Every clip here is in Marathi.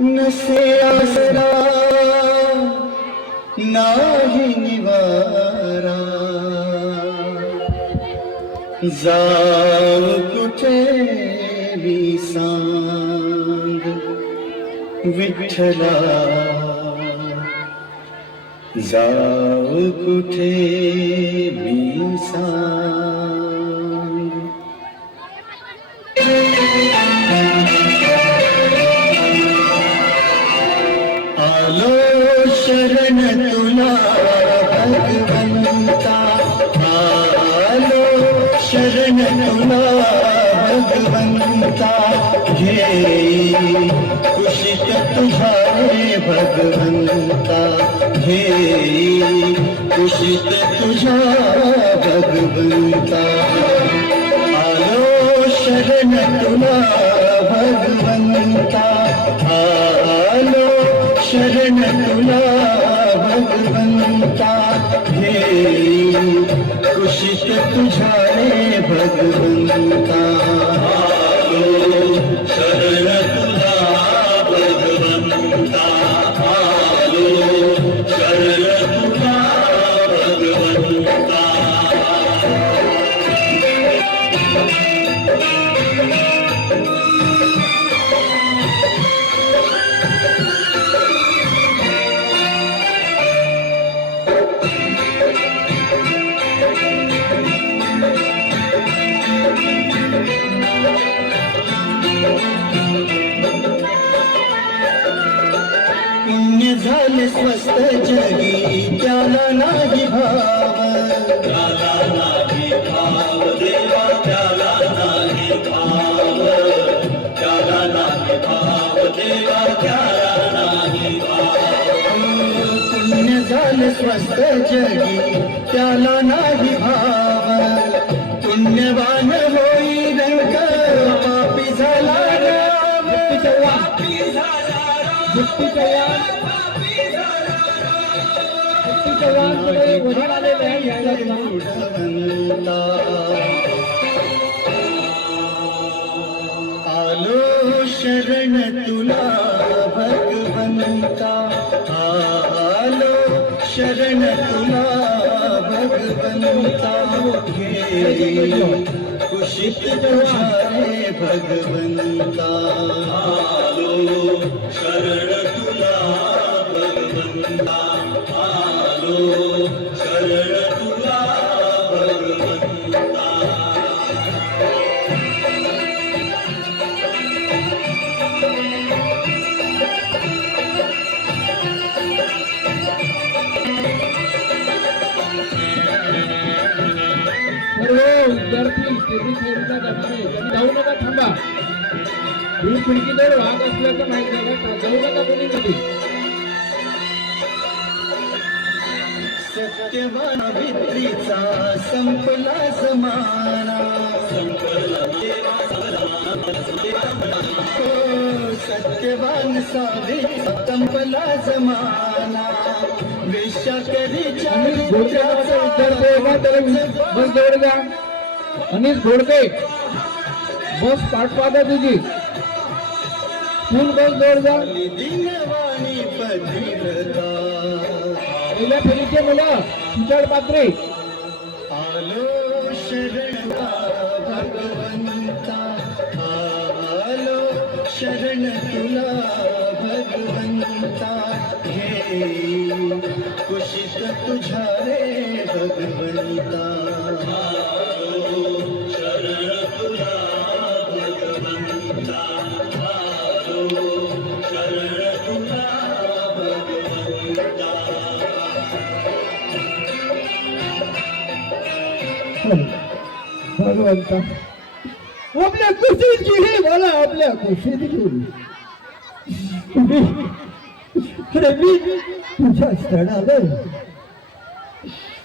नसे आसरा नाही निवारा, जाऊ कुठे मी सांग विठ्ठला, जाऊ कुठे मी सांग. आलो शरण तुला भगवंता, आलो शरण तुला भगवंता, घेई कुशीत तुझ्या रे भगवंता, घेई कुशीत तुझ्या भगवंता. आलो शरण तुला भगवंता, आलो शरण तुला भगवंता, घेई कुशीत तुझ्या रे भगवंता. आलो शरण तुला भगवंता, आलो शरण तुला भगवंता. पुण्य झाले स्वस्त जगी त्याला नाही भाव, त्याला नाही भाव देवा, त्याला नाही भाव, त्याला नाही भाव देवा, त्याला नाही भाव. पुण्य झाले स्वस्त जगी त्याला नाही भाव, पुण्यवान होई रंग पापी झाला राम, पापी झाला आलो शरण तुला भगवंता, आलो शरण तुला भगवंता, घेई कुशीत तुझ्या रे भगवंता. आलो शरण तुला भगवंता, आलो शरण तुला भगवंता. विद्यार्थी स्टेजी खेळीचा दरम्यान त्यांनी जाऊ नका, थांबा. ही खिडकीजवळ वाघ असल्याचं माहित झालं का? जाऊ नका कोणी मध्ये. सत्यवान भित्रीचा संपला जमाना, सत्यवान साधीचा संपला जमाना, वेश्याकरीच्या बस जवळ जा. अनिस घोडके बस पाठवा तुझी, फुल बस जवळ जा. दिनवाणी पतिव्रता, पहिल्या फेरीचे मुलं सुचड पात्रे. आलो शरण भगवंता, आलो शरण तुला भगवंता, घेई कुशीत तुझ्या रे भगवंता. आलो शरण तुला भगवंता, आलो शरण तुला भगवंता. भगवंता आपल्या कुशीत गेली, मला आपल्या कुशीत गेली. अरे मी तुझ्या स्थळाला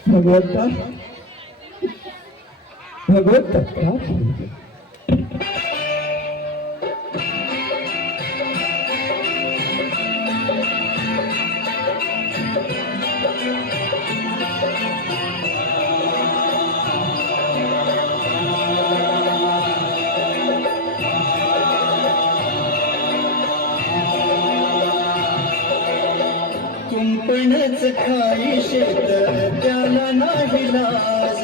भगवंता, भगवंता का आपणच खाई शेत त्याला नाही लाज.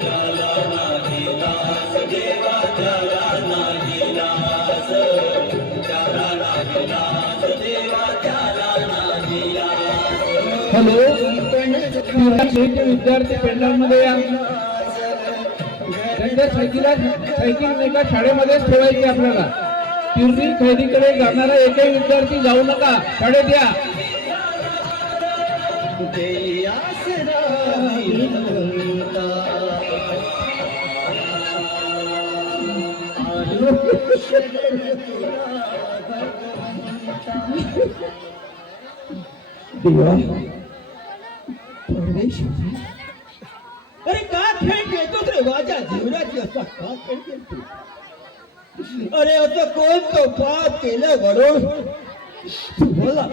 त्याला नाही लाज देवा, त्याला नाही लाज, त्याला नाही लाज देवा, त्याला नाही लाज. हॅलो, आपणच तुमच्या विद्यार्थी पेंडॉलमध्ये या. त्यांच्या सायकल एका शाळेमध्येच ठेवायची आपल्याला. तिरडी खैरीकडे जाणारा एकही विद्यार्थी जाऊ नका, शाळेत या. ते आसरा विनवंता. आलो शरण तुला भगवंता. देवा परमेश्वरी, अरे का खेळ खेळतोस रे माझ्या जीवनाची? असा का खेळ खेळतो? अरे असं कोणतं पाप केलं म्हणून तू मला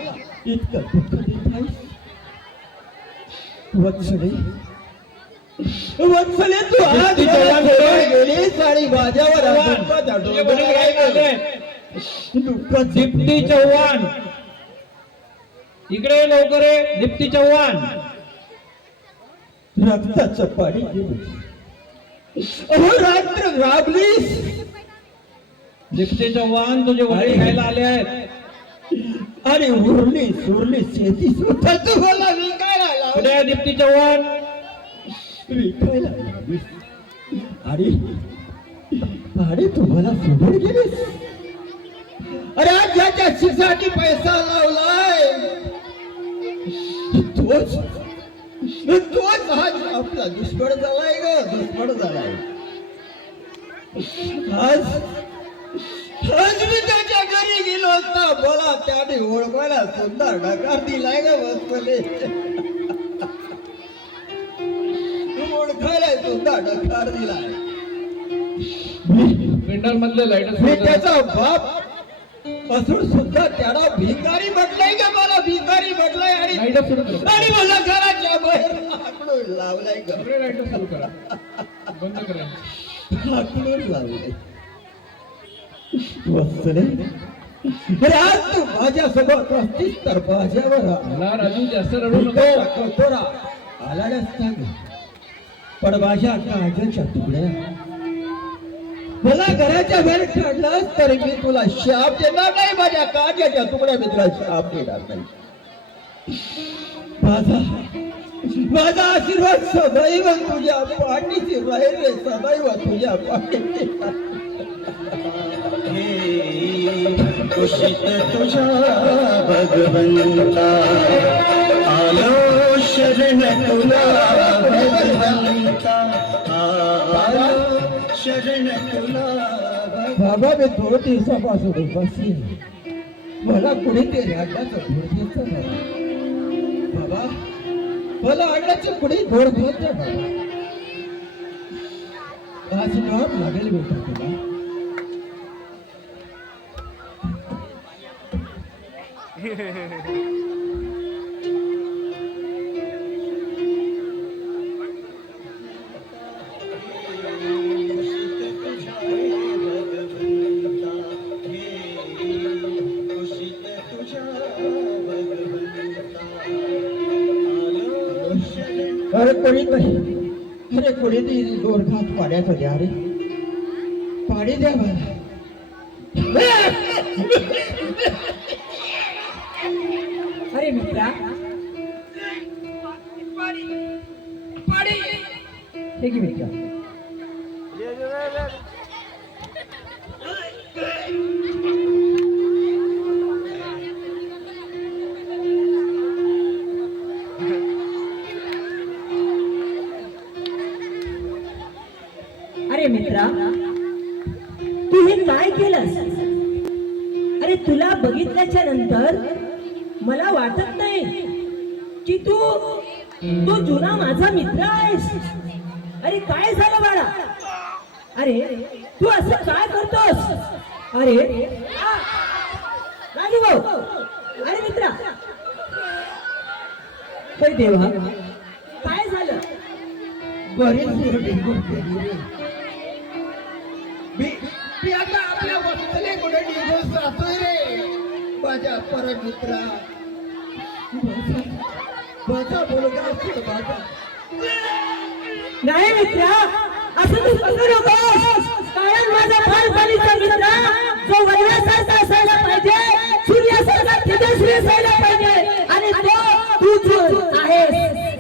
इतकं दुःख देत आहेस? वत्सले, वत्सले, तू आज गेलीस आणि माझ्यावर दुःख. दीप्ती चव्हाण, इकडे लवकर ये. दीप्ती चव्हाण, रक्ताचं पाणी घेऊन अहो रात्र राबलीस. दीप्ती चव्हाण, तुझे वडील घ्यायला आले आहेत. आणि उरली सुरली शेती सुद्धा तुम्हाला विकायला लावली. कुठे आहे दीप्ती चव्हाण? विकायला लावलीस. आणि तुम्हाला सोडून गेलीस. अरे आज ज्याच्या शिक्षासाठी पैसा लावलाय तोच आज आपला दुश्मन झालाय ग, दुश्मन झालाय. आज मी त्याच्या घरी गेलो असता, मला त्याने ओळखायला सुद्धा नकार दिलाय ग. वत्सले, ओळखायला सुद्धा नकार दिलाय. पेंडॉल मधले लाईट मी त्याचा बाप असून सुद्धा त्याला भिकारी म्हटलंय का? मला भिकारी म्हटलंय आणि लाईट सुरू करा. आणि मला घराच्या बाहेर हाकलून लावलाय ग. सगळे लाईट सुरू करा, बंद करा. हाकलून लावलाय. वत्सले, अरे आज तू माझ्यासोबत असतीस तर माझ्यावर मला राजू जास्त रडू नको. कटोरा आला नसता ग. पण माझ्या काळजाच्या तुकड्या मला घराच्या बाहेर काढलास तरी मी तुला शाप देणार नाही. माझ्या काळजाच्या तुकड्या मी तुला शाप देणार नाही. माझा आशीर्वाद सदैव तुझ्या पाठीशी राहील रे, सदैव तुझ्या पाठीशी. कुशीत तुझ्या भगवंता. आलो शरण तुला भगवंता. आलो शरण तुला. बाबा मी 2 दिवसापासून बसली. मला कुणीतरी अंड्याचं धूर द्यायचं नाही. बाबा मला अंड्याची कुणी धूर द्यायचं बाबा. आज नाव लागेल बेटा तुला. अरे कोणीतरी दोन घास पाण्याचं द्या रे. पाणी द्या मला. अरे मित्रा, हे घे मित्रा. अरे मित्रा, तू हे काय केलंस? अरे तुला बघितल्याच्या नंतर मला वाटत नाही की तू जुना माझा मित्र आहेस. अरे काय झालं बाळा? अरे तू असं काय करतोस? अरे राजू भाऊ, अरे मित्रा, अरे देवा, काय झालं? बरीच निघून गेली रे. मी आता आपल्या वत्सले कुठे निघून जातोय रे माझ्या परम मित्रा. मुलगा असतो माझा. नाही मित्रा, असं तू करू नकोस. कारण माझा बालपणीचा मित्र जो वनवासाचा असायला पाहिजे, सूर्यासारखा तेजस्वी असायला पाहिजे, आणि तो तू आहेस.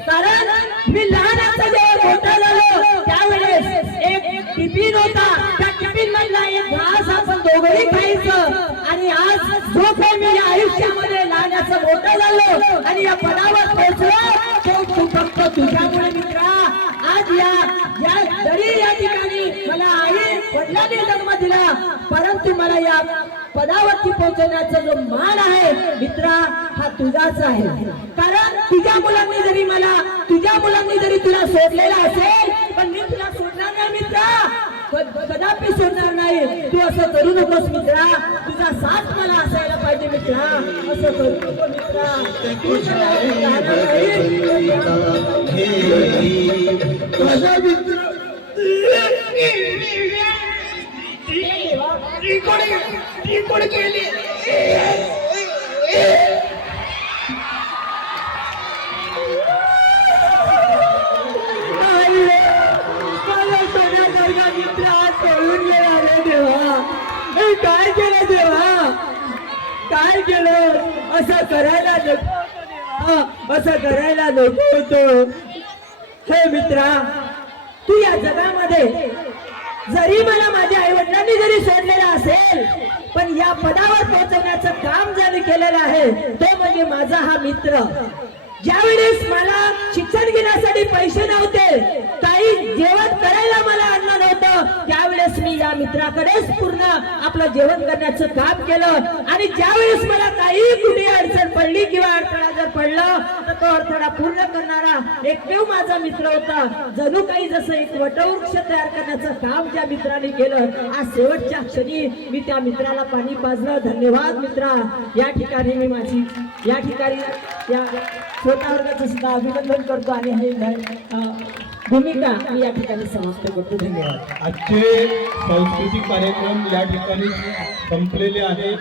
कारण मी लहानाचा जेव्हा मोठा झालो त्यावेळेस एक टिफिन होता, त्या टिफिन मधला एक घास आपण दोघंही खायचं. आणि आज जो काही मी या आयुष्यामध्ये लहानाचं मोठं झालो आणि या पदावर पोहोचलो तो फक्त तुझ्यामुळे मित्रा. आज जरी या ठिकाणी मला आई वडिलांनी जन्म दिला, परंतु मला या पदावरती पोहोचवण्याचा जो मान आहे मित्रा हा तुझाच आहे. कारण तुझ्या मुलांनी जरी तुला सोडलेला असेल, पण मी तुला सोडणार नाही मित्रा, कदापि सोडणार नाही. तू असं करू नकोस मित्रा, तुझा साथ मला असायला पाहिजे मित्रा. असं करू नको मित्रा. तू माझा मित्र ती कोण केली? मित्र आज सोडून गेला रे देवा. काय केलं देवा, काय केलं? असं करायला नको, असं करायला नको होतो. हे मित्रा, तू या जगामध्ये जरी मला माझ्या आई वडिलांनी जरी सोडलेलं असेल, पण या पदावर पोहोचवण्याचं काम ज्याने केलेलं आहे तो म्हणजे माझा हा मित्र. ज्यावेळेस मला शिक्षण घेण्यासाठी पैसे नव्हते, काही जेवण करायला मला अन्न नव्हतं, त्यावेळेस मी या मित्राकडेच पूर्ण आपलं जेवण करण्याचं काम केलं. आणि ज्यावेळेस मला काही कुठे अडचण पडली किंवा अडथळा जर पडला तर तो अडथळा पूर्ण करणारा एकमेव माझा मित्र होता. जणू काही जसं एक वटवृक्ष तयार करण्याचं काम ज्या मित्राने केलं, आज शेवटच्या क्षणी मी त्या मित्राला पाणी पाजलं. धन्यवाद मित्रा. या ठिकाणी मी माझी या छोट्या वर्गाचं सुद्धा अभिनंदन करतो आणि हे भूमिका मी या ठिकाणी समाप्त करतो. धन्यवाद. आजचे सांस्कृतिक कार्यक्रम या ठिकाणी संपलेले आहेत.